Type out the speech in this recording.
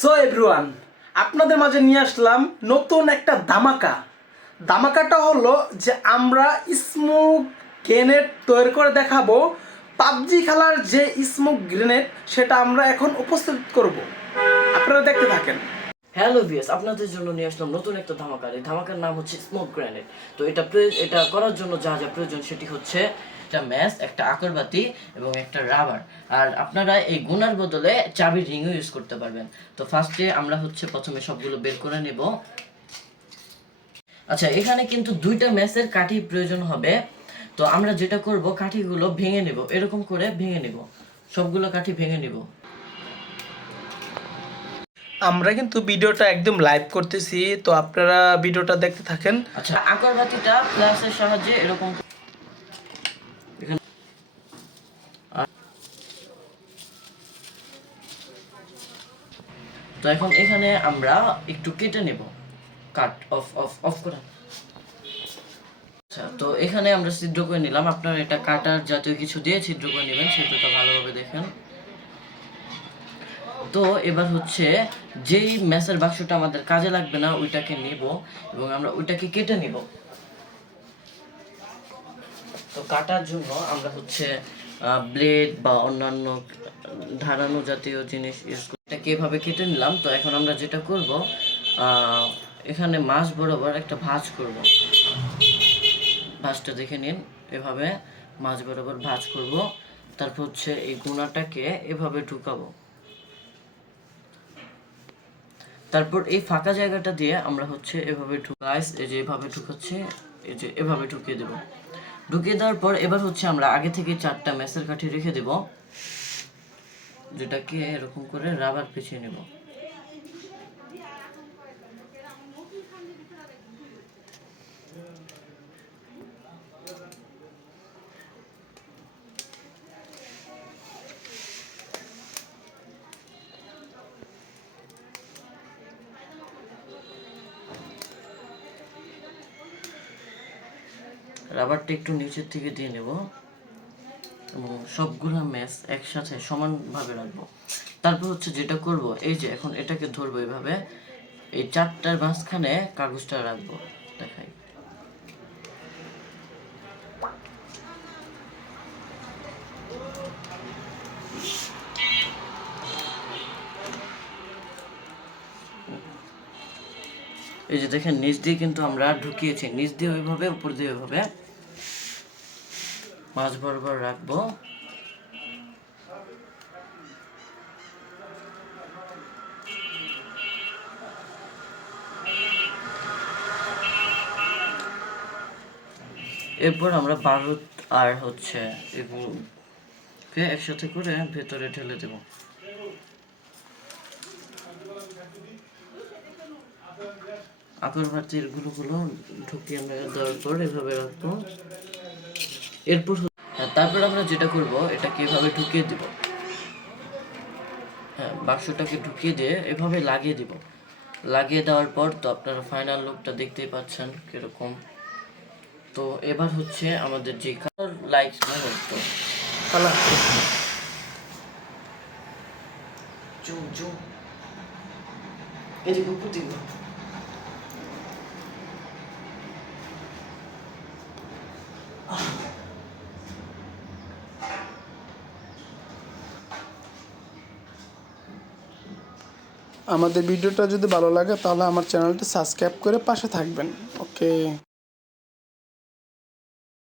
So everyone, আপনাদের মাঝে নিয়ে আসলাম নতুন একটা ধামাকাটা হলো যে আমরা স্মোক গ্রেনেড তৈরি করে দেখাবো। পাবজি খেলার যে স্মোক গ্রেনেড সেটা আমরা এখন উপস্থিত করব, আপনারা দেখতে থাকেন। হ্যালো ভিউয়ার্স, আপনাদের জন্য নিয়ে আসলাম নতুন একটা ধামাকা। এই ধামাকার নাম হচ্ছে স্মোক গ্রেনেড। তো এটা করার জন্য যা যা প্রয়োজন সেটি হচ্ছে একটা ম্যাচ, একটা আকরবাতি এবং একটা রাবার। আর আপনারা এই গুনার বদলে চাবির রিংও ইউজ করতে পারবেন। তো ফার্স্টে আমরা প্রথমে সবগুলো বের করে নেব। আচ্ছা, এখানে কিন্তু দুইটা ম্যাচের কাঠি প্রয়োজন হবে। তো আমরা যেটা করব, কাঠিগুলো ভেঙে নেব, এরকম করে ভেঙে নেব, সবগুলো কাঠি ভেঙে নেব। আমরা কিন্তু ভিডিওটা একদম লাইভ করতেছি, তো আপনারা ভিডিওটা দেখতে থাকেন। আচ্ছা, আকরবাতিটা প্লাসের সাহায্যে এরকম তো এখন এখানে আমরা একটু কেটে নেব, কাট অফ অফ অফ করেন। আচ্ছা, তো এখানে আমরা ছিদ্র করে নিলাম। আপনারা এটা কাটার জাতীয় কিছু দিয়ে ছিদ্র করে নেবেন, ছিদ্রটা ভালোভাবে দেখেন। তো এবার যেই ম্যাচের বাক্সটা আমাদের কাজে লাগবে না ওইটাকে নিব এবং আমরা ওইটাকে কেটে নিব। তো কাটার জন্য আমরা ব্লেড বা অন্যান্য ধারানো জাতীয় জিনিস ইউজ করি। এটাকে এভাবে কেটে নিলাম। তো এখন আমরা যেটা করব, এখানে মাছ বরাবর একটা ভাঁজ করব। ভাঁজটা দেখে নিন, এভাবে মাছ বরাবর ভাঁজ করব। তারপর এই গুনাটাকে এভাবে ঢুকাবো। তারপর এই ফাঁকা জায়গাটা দিয়ে আমরা এভাবে ঢুকাইস, এই যে এভাবে ঢুকাচ্ছি, এই যে এভাবে ঢুকিয়ে দেব। ঢুকিয়ে দেওয়ার পর এবার আমরা আগে থেকে 4টা ম্যাচের কাঠি রেখে দেব, যেটাকে এরকম করে রাবার পেঁচিয়ে নেব। রাবারটা একটু নিচের থেকে দিয়ে নেব এবং সবগুলো ম্যাচ একসাথে সমানভাবে রাখবো। তারপর যেটা করব, এই যে এখন এটাকে ধরবো, এইভাবে এই 4টার মাঝখানে কাগজটা রাখবো। দেখাই, এই যে দেখেন, নিচ দিয়ে কিন্তু আমরা ঢুকিয়েছি, নিচ দিয়ে ওইভাবে, উপর দিয়ে ওইভাবে মাঝ বরাবর রাখবো। এরপর আমরা বারুদ আর এগুলোকে একসাথে করে ভেতরে ঢেলে দেব। আগরবাতির গুলো ঢুকিয়ে দেওয়ার পর এভাবে রাখবো। এরপর তারপর আমরা যেটা করব, এটাকে এভাবে ঢুকিয়ে দিব। হ্যাঁ, বাক্সটাকে ঢুকিয়ে দিয়ে এভাবে লাগিয়ে দিব। লাগিয়ে দেওয়ার পর তো আপনারা ফাইনাল লুকটা দেখতেই পাচ্ছেন কিরকম। তো এবার আমাদের যে কালার লাইটস তো জুম জুম এদিকে উপর দিকে। আমাদের ভিডিওটা যদি ভালো লাগে তাহলে আমার চ্যানেলটি সাবস্ক্রাইব করে পাশে থাকবেন। ওকে।